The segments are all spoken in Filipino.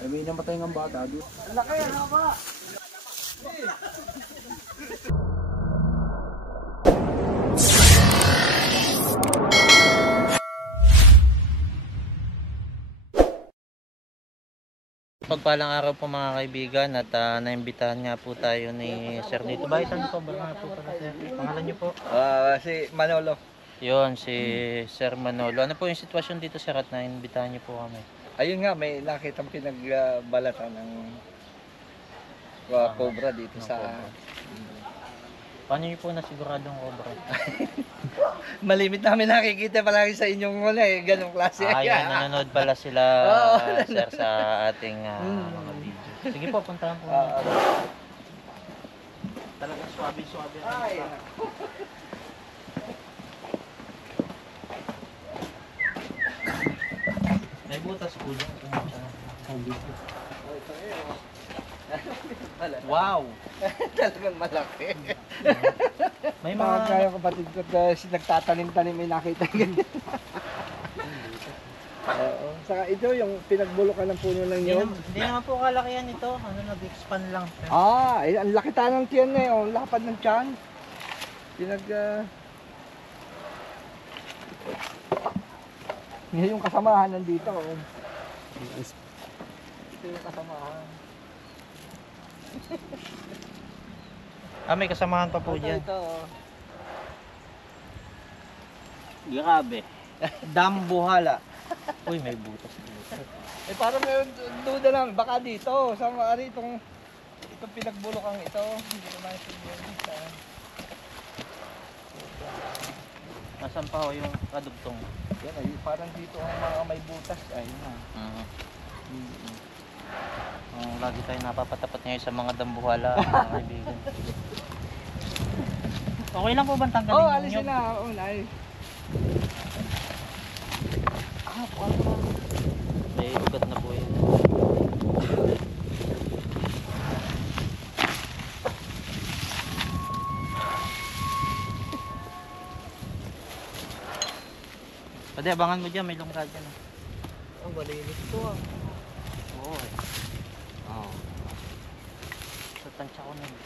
Ay, may namatay ng bata doon. Laki, ano ba? Pagpalang araw po mga kaibigan at naimbitahan nga po tayo ni Sir dito. Bakit ano po ba nga po pala Sir? Pangalan niyo po? Si Manolo. Yon si Sir Manolo. Ano po yung sitwasyon dito Sir at naimbitahan niyo po kami? Ayun nga, may nakitang pinagbalatan ng cobra dito sa... Cobra. Paano niyo po nasiguradong cobra? Malimit namin nakikita palagi sa inyong ganong klase. Yan, nanonood pala sila Sir sa ating mga video. Sige po, puntahan po. Talagang swabe-swabe. May butas po dyan. Wow! Talagang malaki. May Mga mga... kaya kapatid ko nagtatanim-tanim may nakita ganyan. Saka ito yung pinagbulukan ng puno ng nyog. Hindi naman po kalakihan ito. Ano, nag-expand lang. Ang laki ta ng tiyan na yun. Lapad ng tiyan. Ngayon yung kasamahan nandito. Ito yung kasamahan. May kasamahan pa po dyan. Ito. Grabe. Dambuhala. Uy, may butas dito. Parang may duda lang. Baka dito. Sa maaari itong pinagbulokang ito. Hindi naman ito. Nasaan pa ho yung kadugtong? Yan ay parang dito ang mga may butas. Ayun na. Lagi tayo napapatapat ngayon sa mga dambuhala, mga kaibigan. Okay lang po ba tanggalin yung alisin na. Nice. May ugat na po yun. Pwede abangan mo dyan, may lungga dyan. Ang malinis ito Oo eh. Sa tansya ko na yun.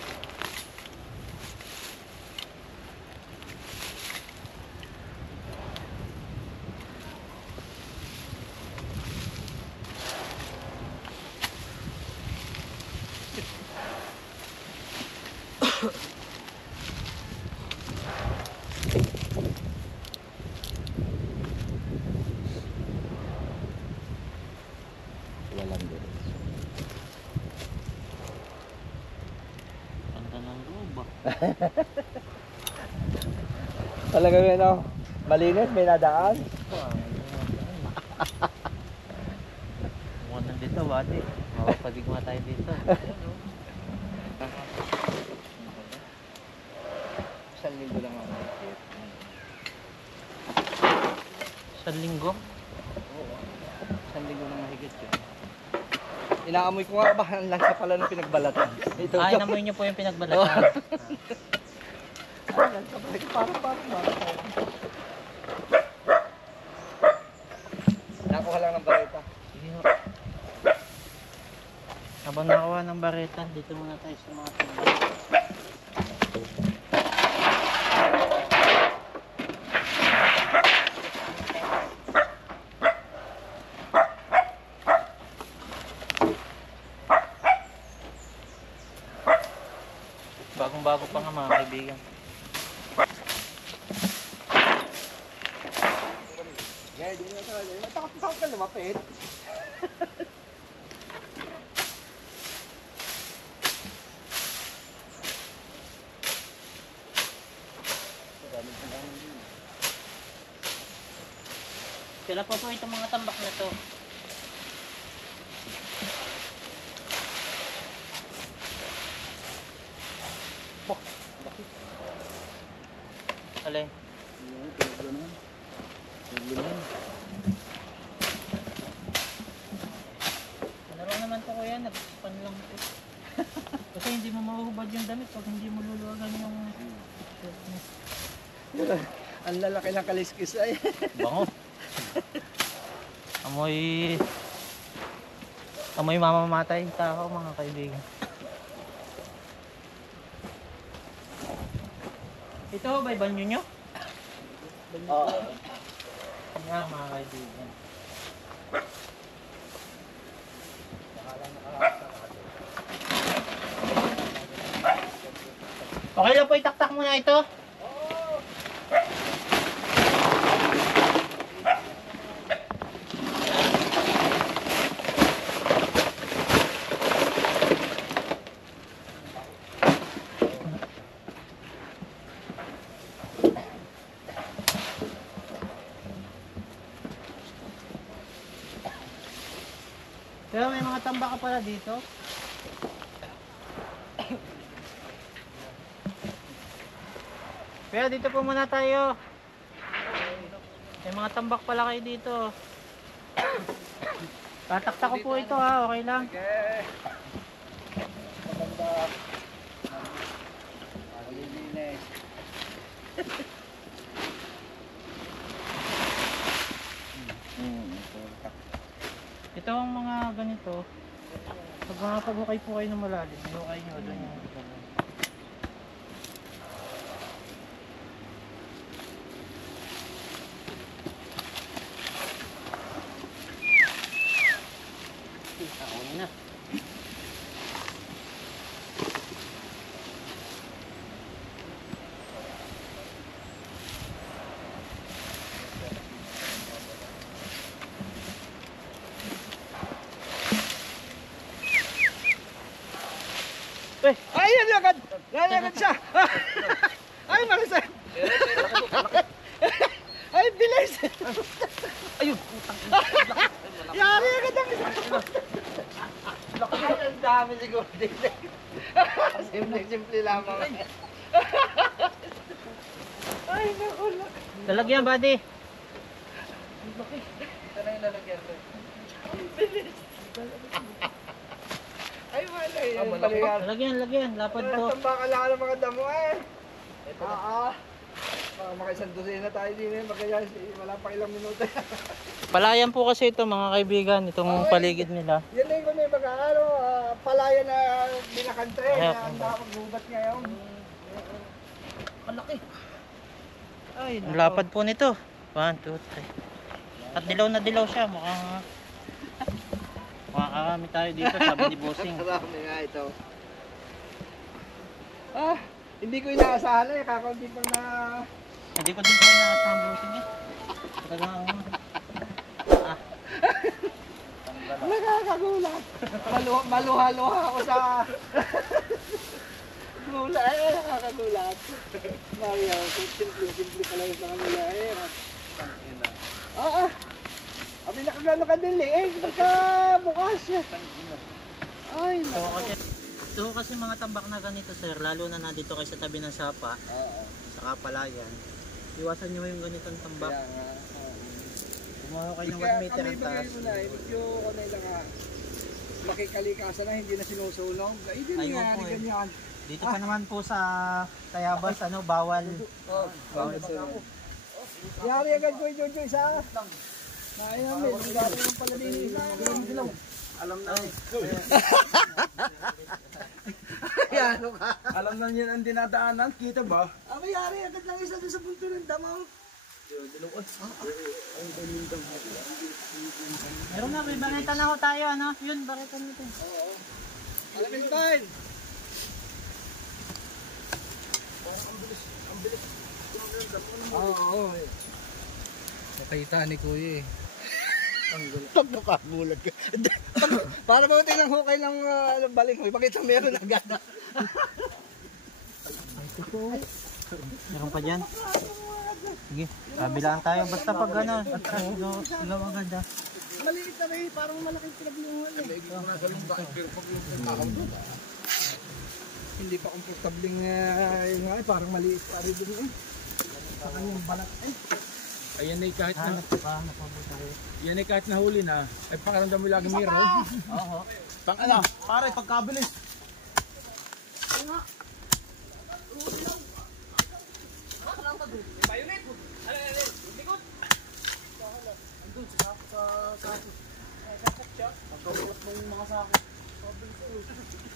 Walang diretso. Ganda ng loob ah. Talaga yun malinis, may nadaan. Mukhang nandito wadi. Mapapadigma tayo dito. Isang linggo lang ako. Isang linggo? Isang linggo lang mahigit yun. Inaamoy ko nga ba ang lansa pala ng pinagbalatan. Inamoy niyo po yung pinagbalatan. Lansa pala, parang. Nakuha lang ng bareta. Sige ho. Habang nakuha ng bareta, dito muna tayo sa mga tingin. Bagong-bago pa nga mga kaibigan. Di na tayo. Takot ka lumapit. Sila po itong mga tambak na to. Alay. Ano naman to kuya, nag-span lang ito. Kasi hindi mo mahuhubad yung damit pag hindi mo luluwagan yung shirt mo. Ang lalaki ng kaliskis ay. Bango. Amoy Amoy mamamatay tao mga kaibigan. Ito ba banyo nyo? Oo. Yan mga kaibigan. Okay lang po, itaktak mo na ito. Pero may mga tambaka pala dito. Pero dito po muna tayo. May mga tambak pala kayo dito. Tatakta ko po ito ha, okay lang. Okay. Maganda. Malilinis. Ito ang mga ganito. Pag makapag-hukay po kayo ng malalim, hukay nyo doon yung ako na. Ay, yan agad! Yan agad siya! Ay, Maricel! Ay, bilis! Ayun! Yari agad ang isa! Ang dami siguro dito. Simple lamang. Ay, naku. Lalagyan, buddy. Ito na yung lalagyan ko. Bilis! Ay, wala eh. Lagyan. Lapad to. Tambaka lang ng mga damo eh. Baka makaisang dosena tayo din eh. Magkaya wala pa ilang minuto. Palayan po kasi ito mga kaibigan, itong paligid nila. Yan na yung palaya na binakantre na ang nakapagbubat ngayon. Malaki. Ay, Ang lapad po nito. 1, 2, 3. At dilaw na dilaw siya. Mukhang makakarami tayo dito, sabi ni Bossing. Marami nga ito. Hindi ko inaasahan eh. Kakaunti pang na... Hindi ko din kayo nakasama Bossing eh. Talagang Nakakagulat. Maluha-luha ako sa... Gula eh. Nakakagulat. Mario, simple pala yung sa kanila eh. Abi nakagano ka din eh. Basta bukas. Ay, ito kasi mga tambak na ganito sir, lalo na nandito kayo sa tabi ng sapa, sa kapalayan. Iwasan nyo yung ganitong tambak. Kaya nga. Kumuha kayo ng 1 meter ang taas. Kami bagay medyo kanila nga makikalikasan na hindi na sinusunog. Ay, din Ayun nga, po eh. ganyan. Dito pa naman po sa Tayabas, bawal. Bawal sa... Yari agad ko yung Jojo isa. Ayun, may lugar yung pala din. Alam na eh. Ano ka? Alam na niyan ang dinadaanan, kita ba? Yari agad lang isa doon sa punto ng damaw. Meron na, may bangita na ho tayo, ano? Yun, bangita nito. Oo. Alamin tayo. Oo. Nakita ni Kuya eh. Pag nakabulag ka. Para ba tingnan hukay ng baling ko, bakit meron agad? Meron pa dyan. Sige, kabilaan tayo. Basta pag ano, ilaw agad ah. Maliit na rin, parang malaking pinaglungan eh. Hindi pa komportabling yun nga eh, parang maliit pa rin din eh. Sa kanyang balat eh. Ayan ay kahit na, Napabo tayo. yan ay kahit nahuli na, ay pakaramdam mo lagi meron. Oo. Pang ano, pare, pagkabilis.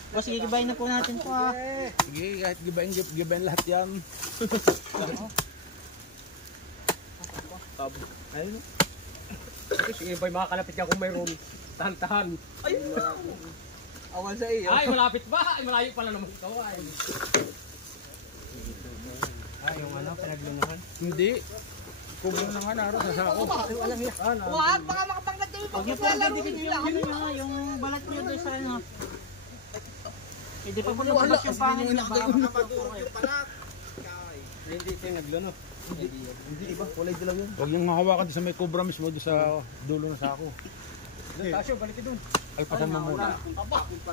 O sige, gibayin na po natin po ha. Sige, kahit gibayin lahat yan. Ayun. Sige, boy, makakalapit ka kung mayroon. Tahan-tahan. Ay! Awan sa iyo. Ay, malapit ba? Ay, malayo pala naman ikaw. Ay. Yung ano, pinaglunuhan. Hindi. Kubong na nga naroon sa sako. Wag, baka makapangkat kayo. Huwag niyo po yung balat niyo doon sa ano. Hindi pa po nababas yung pangin na baka makapadurog yung palat. Hindi ito yung nagluno. Hindi iba, kulay dilaw yun. Huwag yung mahawakan sa may kubra mismo doon sa dulo ng sako. Tasyo, balik ka dun. Alpasan mo muna.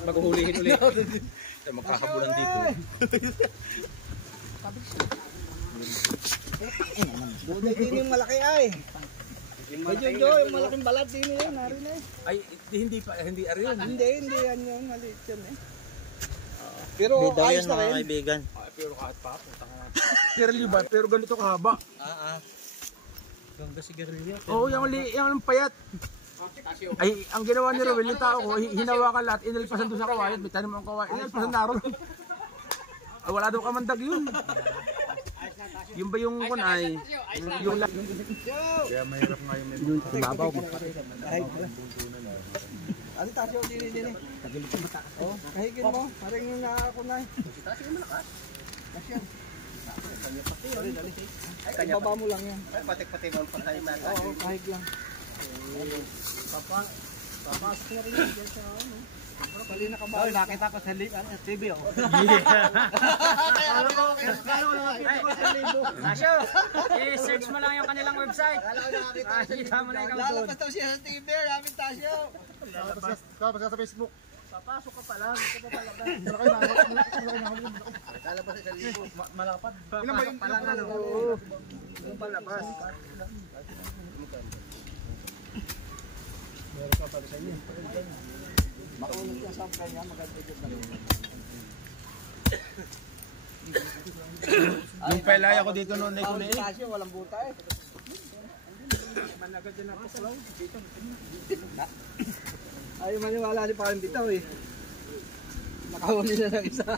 Maghuhulihin ulit. Makakabulan dito. Buday din yung malaki ay. Medyo yung malaking balat din yun. Narin eh. Ay, hindi ari yun. Hindi yan yung maliit yun eh. Pero Hindi daw ayos yan na mga rin. kaibigan. Pero kahit pa, Sigarilyo ba? Pero ganito kahaba. Ganda sigarilyo. Oo, yung payat. Ay, ang ginawa ni Rowel, yung tao ko, hinawakan lahat, inalpasan doon sa kawayan, may tanim ang kawayan, inalpasan naroon. Ay, wala daw kamandag yun. Yung ba yung kunay? Yung kaya mahirap nga yung babaw. Ano tasyo din. Oh, kahigin mo. Parang yung nakakunay. Tasyo malakas. Tasyo. Ay, baba mo lang yan. Ay, patik-patik ang patay na. Oo, kahig lang. Papasok na rin yan sa ano. Pali na kabaw. Nakita ko sa TV, oh. Asyo, i-search mo lang yung kanilang website. Kita mo na ikaw doon. Lalabas daw siya sa TV, namin tasyo. Tapos sa Facebook. Papasok ka pa lang, ito pa palabas. Lalabas sa libo. Malapad. Ilan ba yung Pala na lang. Oo. Yung palabas. Meron ka pala sa inyo. Makunod yung sampay niya, maganda yung dalawa. Yung pailaya ko dito noon ay kulay. Tasyo, walang buta eh. Managad din ako sa dito. Ayaw maniwala ni Parang Bitaw eh. Nakahuli na ng isa.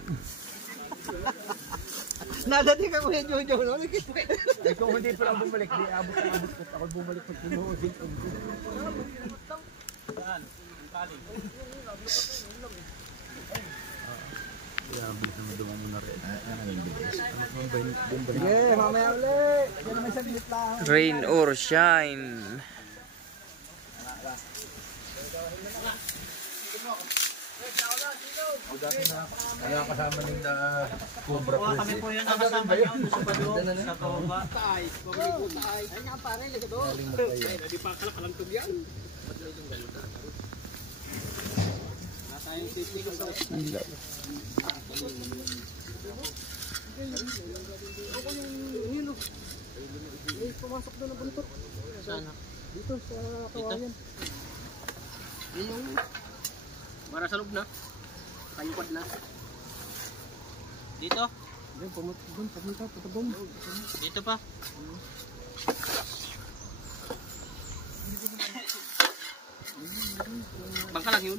Nadating ka Kuya Jojo, no? Ay kung hindi pala bumalik, di abot ko. Ako bumalik pag pinuhudin. Saan? Ang kaling. Yeah, bilis naman dumaan mo na rin. Sige, mamaya ulit. Yan naman saglit lang. Rain or shine. Kaya kasama ng Cobra Kuha kami po yun nakasama nyo doon sa padung, sa baba. Ay nga pare, laga doon. Hindi pa kalantog yan. Tayong safety ko sa... May pumasok doon na buntot. Sana. Dito sa kawayan. Para sa loob na. Kayupad na. Dito? Doon, pumunta, patabong. Dito pa? Bangka lang yun.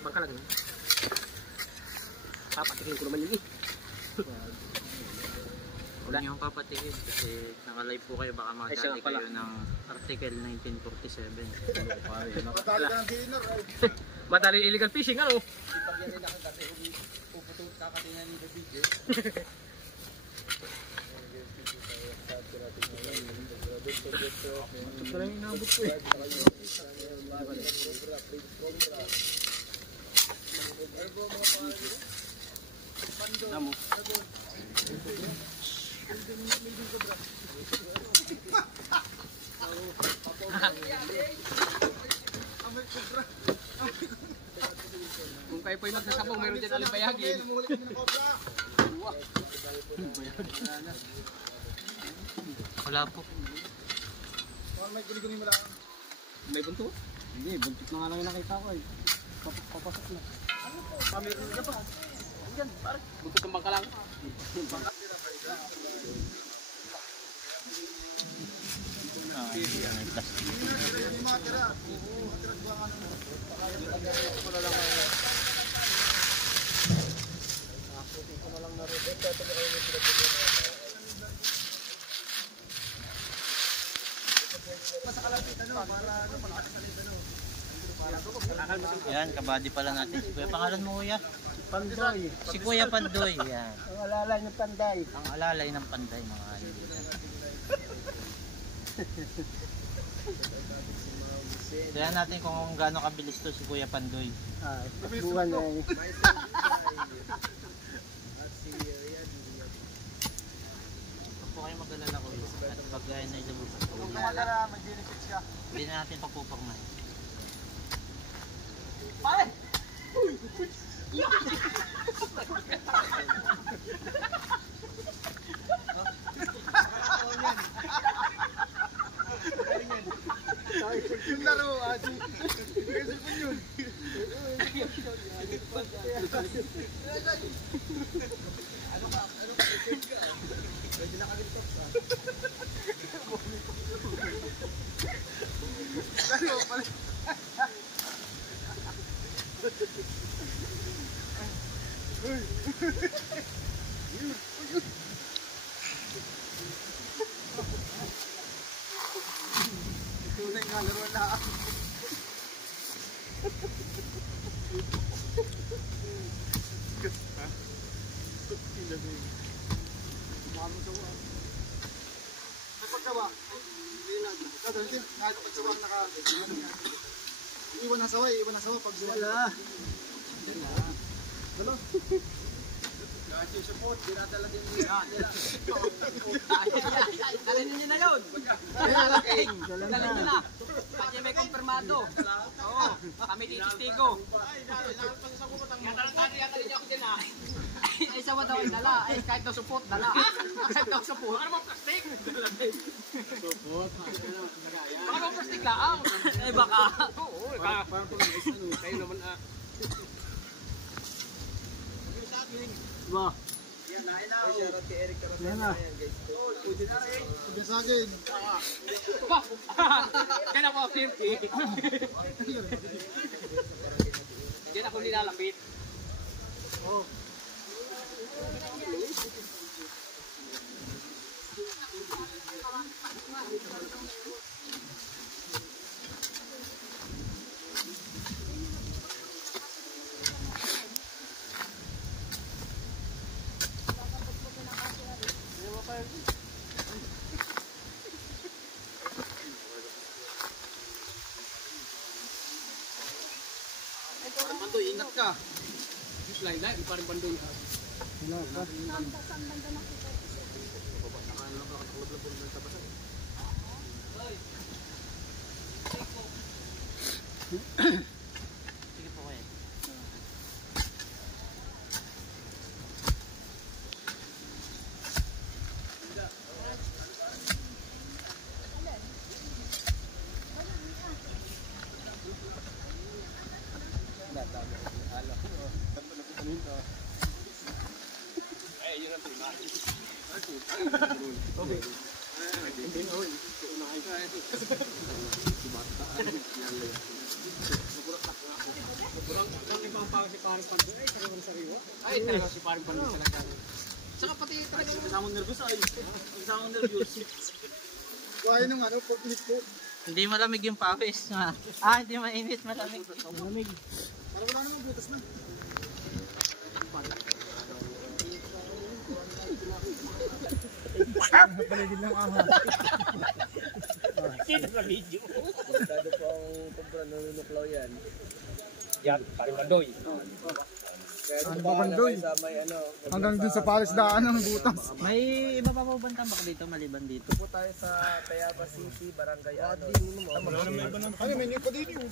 Bangka lang yun. Papatikin ko naman yun eh. Huwag niyo yung papatigil kasi naka-live po kayo baka makadali kayo ng Article 1947. Madali illegal fishing, ano? Kung kayo po'y magsasabong, meron dyan alibayagin. Wala po. May bunto? Hindi, buntot na nga lang yung nakita ko eh. Papasok na. Yan, pare. Magtutumbang ka lang. Yan, kabady pala natin. Si Kuya, pangalan mo kuya? Pandoy. Si Kuya Pandoy. Yan. Ang alalay ng panday. Ang alalay ng panday mga kaibigan. Tignan natin kung gaano kabilis to si Kuya Pandoy. Buwan na yun. Huwag po kayo mag-alala ko. At pag gaya na ilabas. Hindi na natin papupormahin. Yung laro, kasi cellphone yun. Tunay nga laro na. Iwan na sawa pag wala. Hello. Kasi support, dinadala din nila. Dalhin niyo na yun. Dalhin niyo na. Pati may kumpirmado. Oo, kami titistigo. Yata niya ako din ah. Ay, sawa daw ay dala. Ay, kahit daw support, dala. Kahit daw support. Ano mo plastic? Support. Baka mo plastic lang. Ay, baka. Oo, Parang kayo naman ah. Ba. Yan na. Sabi sa akin. Kaya ako 50. Diyan ako nilalapit. Oh. Bandoy, ingat ka. Slide na, parang bandoy. Wala pa. Sige po kuya. Ay, talaga si parang bandoy talaga. Saka pati talaga kasamang nervous ay. Kasamang nervous. Kaya nung ano, pag-hit ko. Hindi malamig yung pawis. Hindi mainit, malamig. Malamig. Para wala namang butas na. Paligid lang aha. Sino sa video? Masyado po ang kumpra nanunuklaw yan. Yan, parang bandoy. Ano ba bandoy? Hanggang dun sa Paris daan ng butas. May iba pa po bang tambak dito maliban dito? Po tayo sa Tayaba City, Barangay Ano. Ano, may new pa din yun.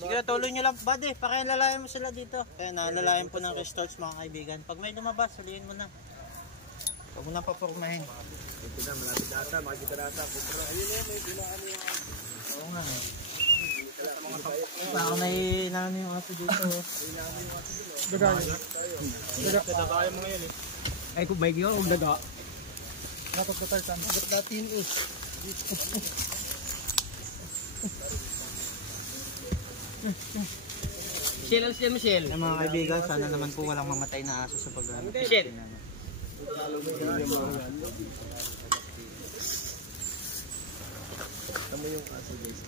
Sige, tuloy nyo lang. Buddy, pakilalayan mo sila dito. Kaya nalalayan po ng Restorts mga kaibigan. Pag may lumabas, huliin mo na. Huwag mo na papormahin. Ito na, malapit na ata, makikita na ata. Ayun na, may binaan yung Oo nga eh. Baka may nano yung aso dito. Bagay. Kaya mo ngayon eh. Ay, kung may giyo, kung daga. Napagkatal sa magat natin eh. Michelle. Yung mga kaibigan, sana naman po walang mamatay na aso sa pag-ano. Michelle. Tama yung aso guys.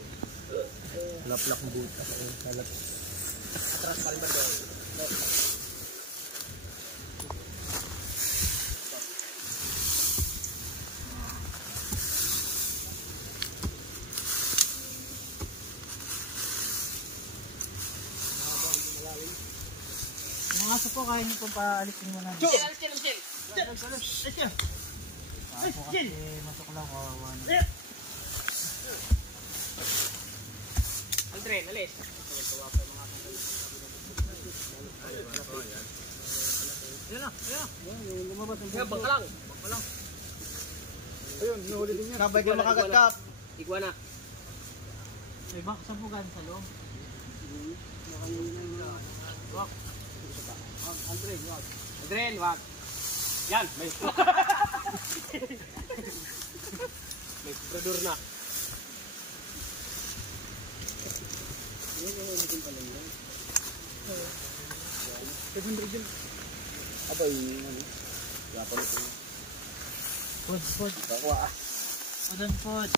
Laplak ng buta. Halap. Atras palma doon. Yung aso po, kaya niyo po paalisin mo na. Michelle. Aso kasi masuklaw, kawawa na. Aldrin, alis. Yan na. Yan, bangkalang. Ayun, nahuli din yan. Sabay ka makagatkap. Iguana. May bak sa bugan sa loob. Aldrin, wag. Yan, may explorador na. Abay, ano? Yapalit ko. Food. Bakwa ah. Food.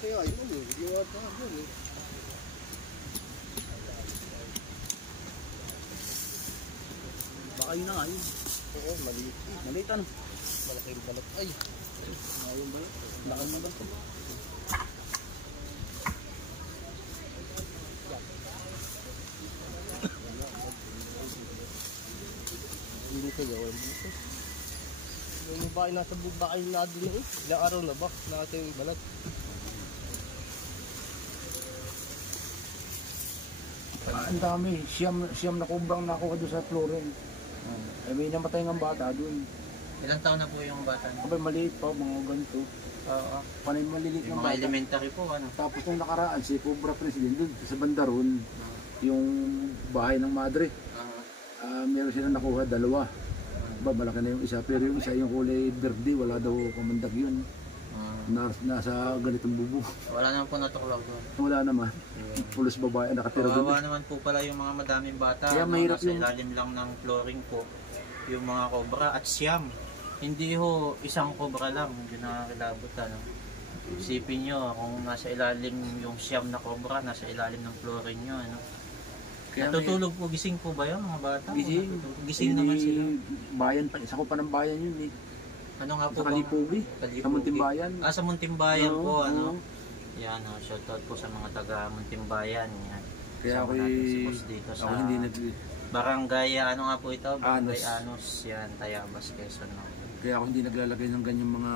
Kaya ayun mo, hindi mo ito ako eh. Baka yun na nga yun. Oo, maliit. Maliit ano? Malaking balat. Ay, Ayun ba? Laki mo ba? hindi kayo. Yung bahay nasa bahay na doon eh. Ilang araw na ba? Nakata yung balat. Ang dami. Siyam na kubrang nakuha doon sa flooring. May namatay ng bata doon. Ilang taon na po yung bata niyo? Abay, maliit pa, mga ganito. Oo. Panay maliliit Yung ng mga bata. elementary po, ano? Tapos nung nakaraan, si Cobra President doon sa Bandaron, yung bahay ng madre. Meron silang nakuha, 2. Malaki na yung isa, pero yung isa yung kulay verde, wala daw kamandag yun. Nasa ganitong bubong. Wala naman po natuklaw doon. Wala naman. Pulos babae nakatira doon. Kawawa naman po pala yung mga madaming bata. Kaya mahirap nasa yung- ilalim lang ng flooring po. Yung mga cobra at siyam. Hindi ho isang cobra lang yung nakakilabot. Ano. Isipin nyo kung nasa ilalim yung siyam na cobra, nasa ilalim ng flooring nyo. Ano. Kaya Natutulog po, gising po ba yun mga bata? Gising. Gising naman sila. Bayan pa, isa ko pa ng bayan yun eh. Ano nga po Sa Kalipugi, sa Muntimbayan. Sa Muntimbayan Oo, po. Ano. oo. Yan, shoutout po sa mga taga Muntimbayan. Yan. Kaya Kasama ako natin si Boss dito ako sa hindi nag... Barangay, ano nga po ito? Barangay Anos. Anos. Yan, Tayabas, Quezon. No? Kaya ako hindi naglalagay ng ganyang mga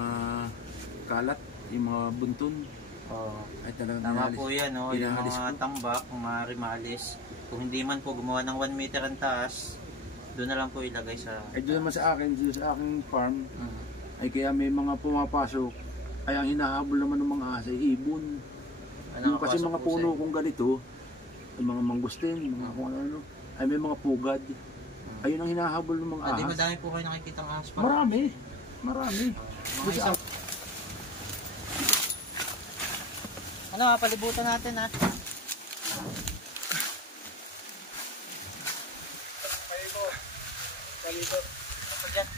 kalat, yung mga buntun. Oh, Ay talagang tama inalis. po yan, no? Yung Inalis mga ko. tambak, mga rimalis. Kung hindi man po gumawa ng 1 meter ang taas, doon na lang po ilagay sa... Ay doon naman sa akin, doon sa aking farm, Mhm. ay kaya may mga pumapasok, ay ang hinahabol naman ng mga asa, ibon. Ano Yung ang kasi pasok mga po puno sa- kung ganito, yung mga mangustin, mga kung ano, ay may mga pugad. Ayun ang hinahabol ng mga Hindi ahas. madami po kayo nakikita ng ahas pa. Marami. Mga isa. Ano, palibutan natin ha. Palibot. Ako dyan.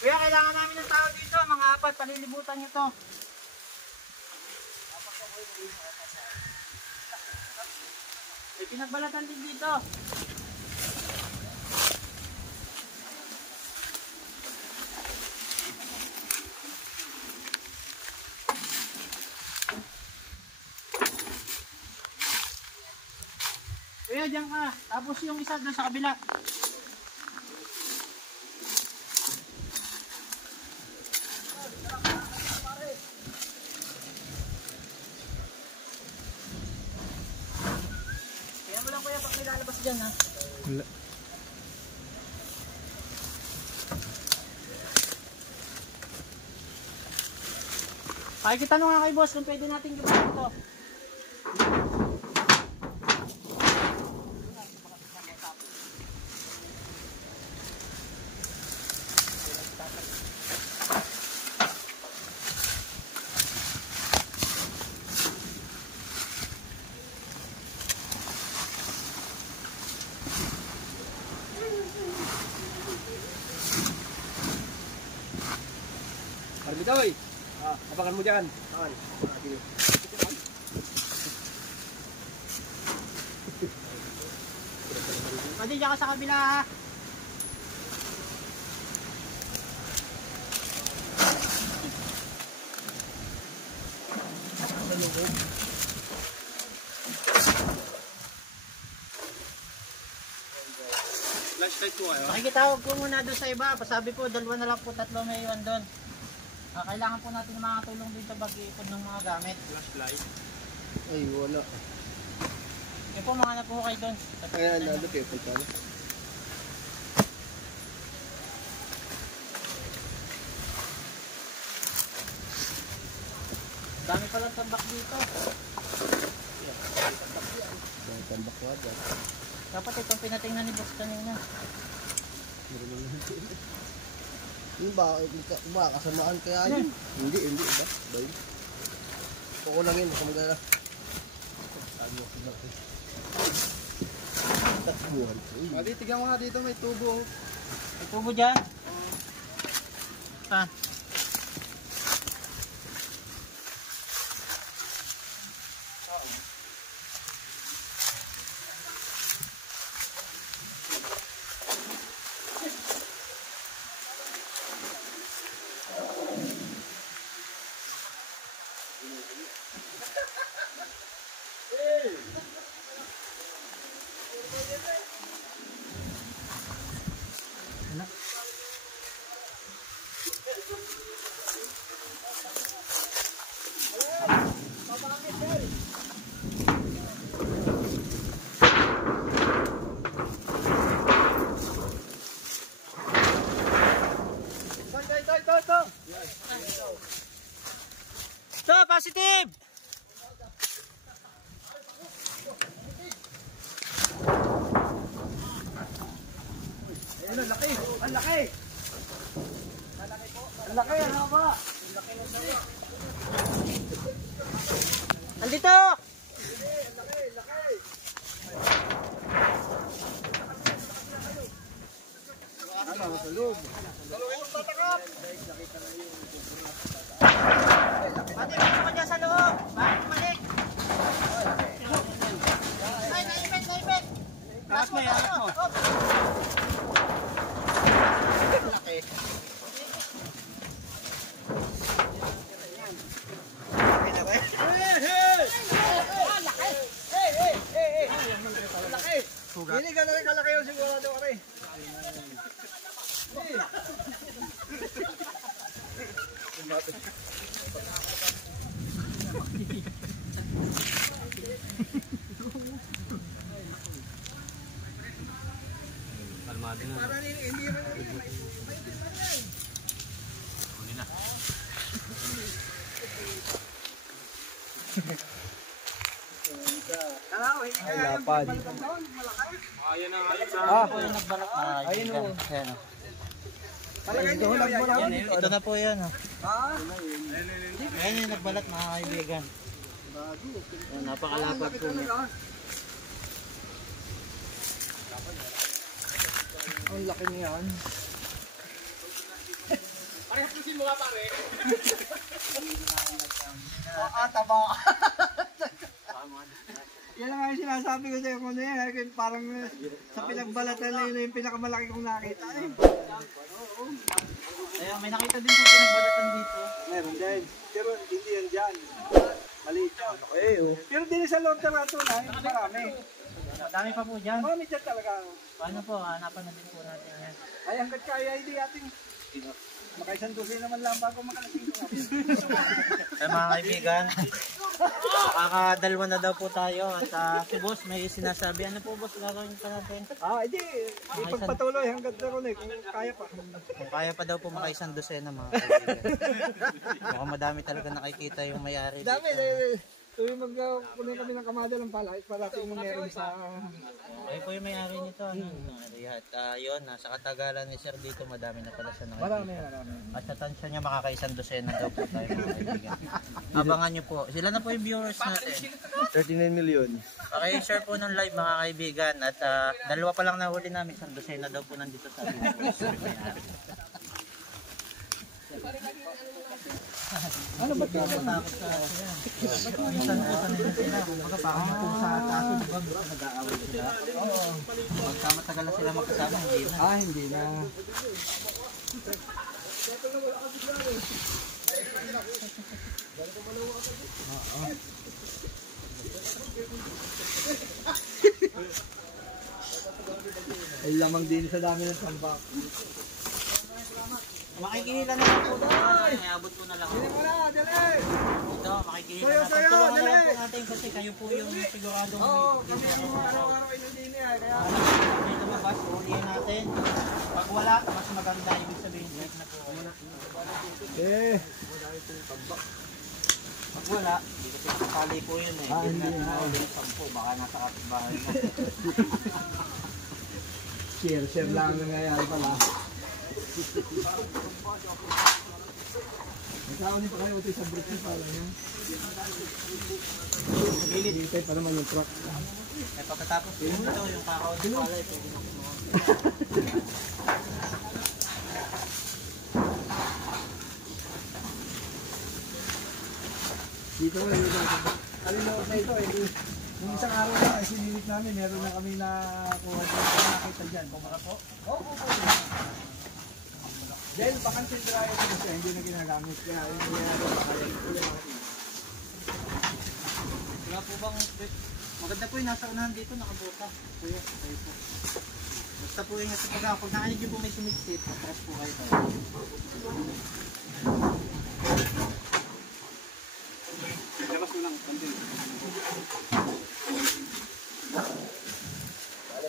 Kuya, kailangan namin ng tao dito. Mga 4, palilibutan nyo to. May pinagbalatan din dito. Kuya, dyan ka. Tapos yung isa doon sa kabila. Kaya mo lang kuya pag may lalabas dyan ha. Pakikitanong nga kay boss kung pwede natin gawin ito. Arbitoy! Apakan mo dyan. Akan. Pwede dyan ka sa kabila ha. Flashlight ko kayo. Pakikitawag po muna doon sa iba. Pasabi po, 2 na lang po, 3 may iwan doon. Kailangan po natin ng mga tulong din sa pag-iipon ng mga gamit. Flashlight. Ay, wala. Yun po, mga na po kayo doon. Kaya lalo kayo punta na. Dami palang tambak dito. Tambak ko agad. Dapat itong pinatingnan ni boss kanina. Yung ba kasamaan kaya yun? Hindi ba? Bay. Kukulangin, masamagala. Takbuhan. Adi, tignan mo nga dito, may tubo. May tubo dyan. Ah. Ito, positive! Ayun, ang laki! Ang laki! Ang laki, ang haba! Andito! Ano, sa loob. Pati, pasok ko dyan sa loob! Bakit bumalik? Ay, naipit! Taas mo, taas mo! Laki. Hindi ka na rin kalaki yung sigurado ka rin. Para hindi rin Ay, lapad. Ayun o. Ito na po yan. Ayan yung nagbalat mga kaibigan. Napakalapad po. ang laki niyan. Parehas pusin mo nga pare. Taba. Yan lang ang sinasabi ko sa'yo kung ano yan. Parang sa pinagbalatan na yun yung pinakamalaki kong nakita. Ayun, may nakita din po pinagbalatan dito. Meron din. Pero hindi yan dyan. Maliit yan. Pero din sa loob ng rato na, marami. Madami pa po dyan. Marami dyan talaga. Paano po? Hanapan na din po natin yan. Ay, hanggat kaya hindi ating makaisandusin naman lang bago makalasing ko natin. Ay mga kaibigan, Kakadalwa na daw po tayo at si boss may sinasabi. Ano po boss gagawin pa natin? Hindi. Ipagpatuloy hanggang doon kung kaya pa. Kung kaya pa daw po makaisang dosena mga kaibigan. Mukhang madami talaga nakikita yung may-ari. Dami. Tuwing magkunin kami ng kamada ng palay, parating mo meron sa... Ay po yung may-ari nito. At yun, sa katagalan ni Sir dito, madami na pala siya nakikita. Marami. At sa tansya niya, makakaisang dosena daw po tayo mga kaibigan. Abangan niyo po. Sila na po yung viewers natin. 39 million. Okay, share po ng live mga kaibigan. At dalawa pa lang nahuli namin, isang dosena daw po nandito sa atin. Ano ba ito? Minsan po sanay na sila. Kung baga parang kung sa taso, di ba? Nag-aaway sila. Oo. Pagka matagal na sila magkasama, hindi na. Hindi na. Ay lamang din sa dami ng tambak. Makikihila na lang po doon. May abot po na lang. Ito, makikihila na. Pagtulungan na lang po natin kasi kayo po yung siguradong. Kami yung araw-araw inulini kaya... May lumabas, ulihin natin. Pag wala, mas maganda. Ibig sabihin, like na po. Pag wala, hindi kasi nakakali po yun eh. Hindi natin nakawin yung 10. Baka nasa kapitbahay na. Share lang na nangyayari pala. Nagkakaroon pa kayo sa briefing pala niya. Hintay pa naman yung truck. Eh pagkatapos yun ito, yung kakaon ng palay, pwede na kumuha. Dito na yun. Alinood na ito eh. Nung isang araw na, sinilip namin, meron na kami na kuha dyan. Nakakita dyan. Pumaka po? Oo. Dahil bakansin dryer ko siya, hindi na ginagamit. Kaya hindi na bakal. Wala po bang, maganda po yung nasa unahan dito, nakabuka. Kuya, kayo po. Basta po ingat sa pag-ako. Pag nakanig nyo po may sumiksit, matras po kayo tayo. Labas mo lang, pandil.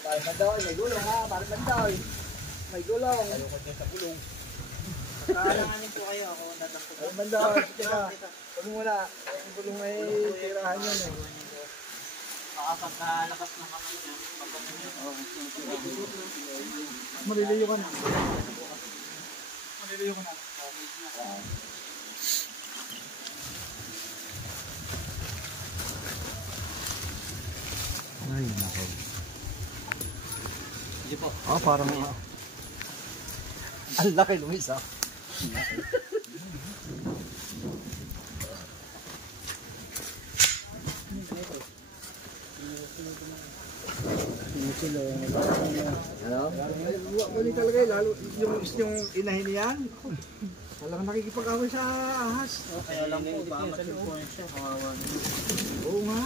Parang bandoy, may gulong ha, parang bandoy. May gulong. Kalukot nyo sa gulong. Kailanganin po kayo, ako dadang po. Parang bandoy, teka. Huwag muna, ang gulong ay tirahan yun eh. Pagkalakas ng kamay niya, Maliliyo ka na. Maliliyo ka na. Ay, nako. Hindi po. Parang ang laki Luis ah. Ano? Wala talaga lalo yung inahin niyan. Talagang nakikipag-away sa ahas. Kaya lang po, baka ma-checkpoint siya, kawawa niya. Oo nga.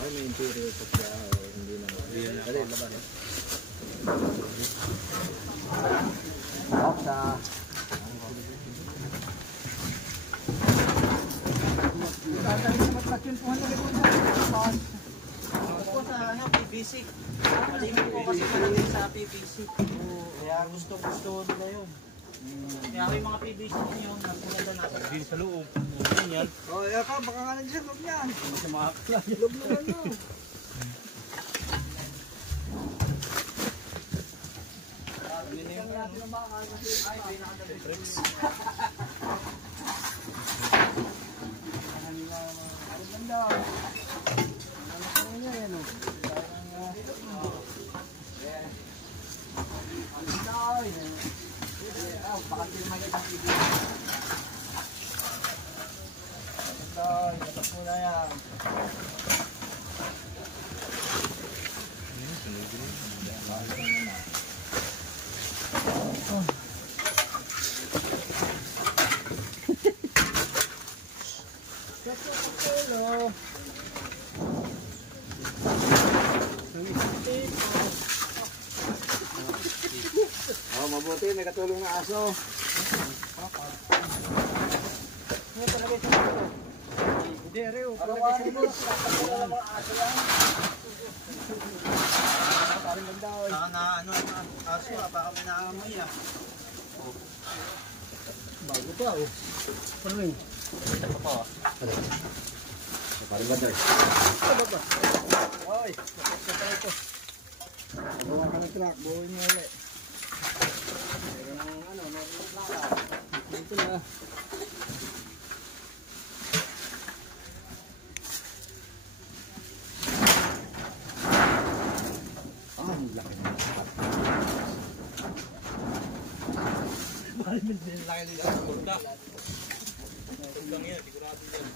Ay, may interior pa siya. Hindi na. Dali, laban. Sa... Po sa PVC. Malimit po kasi palagay sa PVC. Kaya gusto nila yun. Kaya yung mga PVC niyo, nagpunta nasa din sa loob. Yan. Baka nga nandiyan, loob niyan. Loob naman mo. Mabuti, may katulong na aso. Ano talaga ito? Dere, Araw-araw mo, nakakapula ng mga aso yan. Parang ganda o. Baka na ano ang aso baka may naamoy Bago pa, oh. Ano yun? Ito po. Parang ganda. Ay, tapos na tayo ito. Gawa ka ng truck, buuin mo ulit. Meron ng ano, meron ng plaka. Dito na. Ang laki na. Laki nila.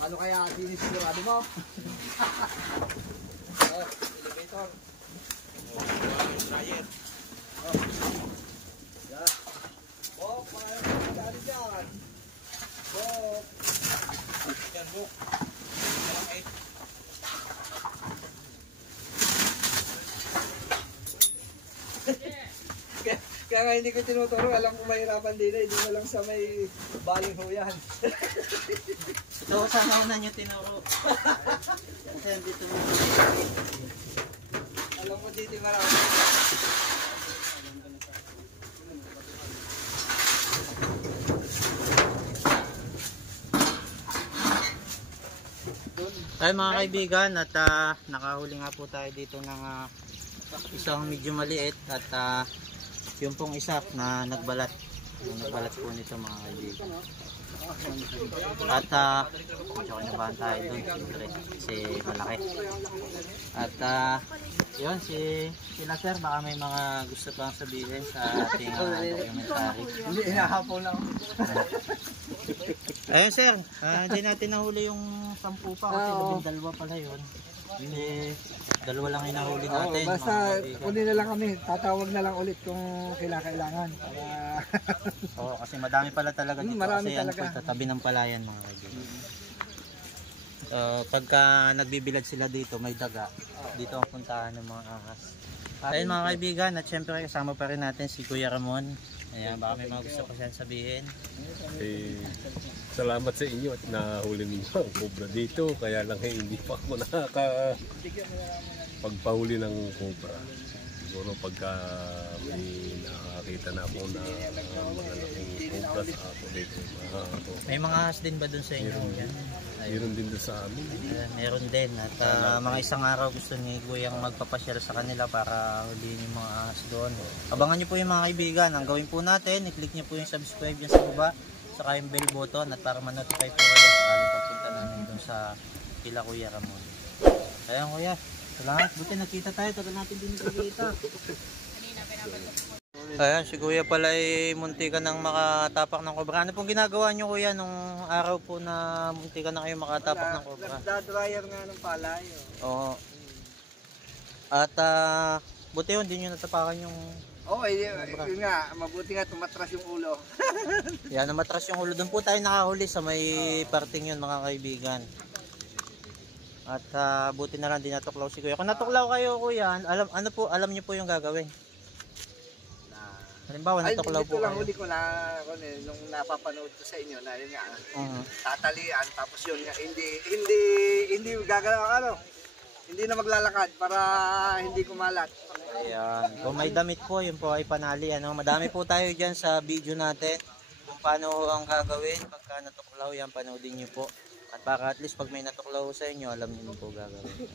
Ano kaya sinisigurado mo? Elevator. Bok, mga dali dyan. Bok. Yan, Bok. Kaya nga hindi ko tinuturo, alam ko mahirapan din eh, hindi mo lang sa may baling ho yan. Ito sana una nyo tinuro. Kasi dito mo. Alam mo dito marami. Ay mga kaibigan at nakahuli nga po tayo dito ng isang medyo maliit at yung pong isa na nagbalat. Yung nagbalat po nito mga kaibigan. At medyo kinabahan tayo doon siyempre kasi malaki. At yun sila sir baka may mga gusto pang sabihin sa ating documentary. Hindi, hinahapo lang. Ayun sir, hindi natin nahuli yung 10 pa kasi dalawa pala yun. Dalawa lang yung nahuli natin. Basta kunin na lang kami, tatawag na lang ulit kung kailangan. Para... Oo, kasi madami pala talaga dito marami kasi talaga. ano, tatabi ng palayan mga kaibigan. Pagka nagbibilad sila dito, may daga. Dito ang puntahan ng mga ahas. Ayun mga kaibigan, at syempre kasama pa rin natin si Kuya Ramon. Ayan, baka may mga gusto pa siyang sabihin. Salamat sa inyo at nahuli ninyo ang cobra dito. Kaya lang hindi pa ako pagpahuli ng cobra. Siguro pagka may nakakita na ako na mga laking cobra sa ako dito. May mga ahas din ba dun sa inyo? Meron din doon sa amin. Meron din. At mga isang araw gusto ni Kuyang magpapasyal sa kanila para huliin yung mga ahas doon. Abangan nyo po yung mga kaibigan. Ang gawin po natin, i-click nyo po yung subscribe dyan sa baba. Saka yung bell button at para ma-notify po kayo sa pagpunta namin doon sa kila Kuya Ramon. Ayan Kuya, salamat. Buti nakita tayo. Tagal natin din nakikita. Ayan, si Kuya pala ay muntikan ng makatapak ng kobra. Ano pong ginagawa nyo Kuya nung araw po na muntikan na kayo makatapak ng kobra? Nagda-dryer nga ng palay. Oo. At buti yun, hindi nyo natapakan yung... Oo, yun nga, mabuti nga tumatras yung ulo. Yan, namatras yung ulo. Doon po tayo nakahuli sa may parting yun mga kaibigan. At buti na lang din natuklaw si Kuya. Kung natuklaw kayo Kuya, alam niyo po yung gagawin. Halimbawa, natuklaw po kayo. Ay, dito lang kayo. huli ko na, nung napapanood ko sa inyo, na yun nga, tatalian, tapos yun nga, hindi gagalaw, hindi na maglalakad para hindi kumalat. Ayan. Kung may damit po, yun po ay panali. Madami po tayo dyan sa video natin kung paano ang gagawin. Pagka natuklaw yan, panoodin nyo po. At para at least pag may natuklaw sa inyo, alam niyo po gagawin.